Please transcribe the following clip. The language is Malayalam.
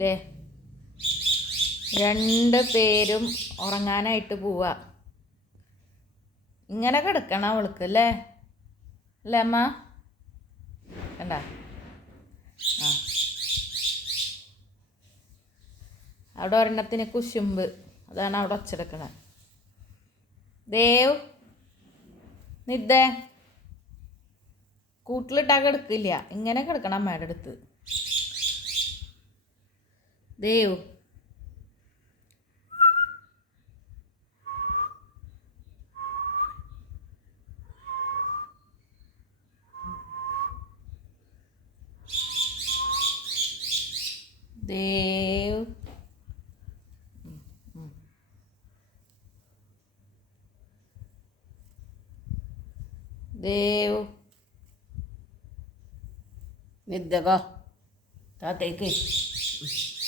ദേ രണ്ട് പേരും ഉറങ്ങാനായിട്ട് പോവാ. ഇങ്ങനെ കിടക്കണം അവൾക്ക് അല്ലേ അല്ലേ അമ്മ? കണ്ട ആ അവിടെ ഒരെണ്ണത്തിന് കുശുമ്പ്, അതാണ് അവിടെ ഒച്ചെടുക്കണത്. ദേവ് നിദ്ദേ കൂട്ടിലിട്ടാ കിടക്കില്ല, ഇങ്ങനെ കിടക്കണം അമ്മയുടെ അടുത്ത്. ദേവ് ദേവ് ദേവ് നിദ്ദ താത്തേക്ക്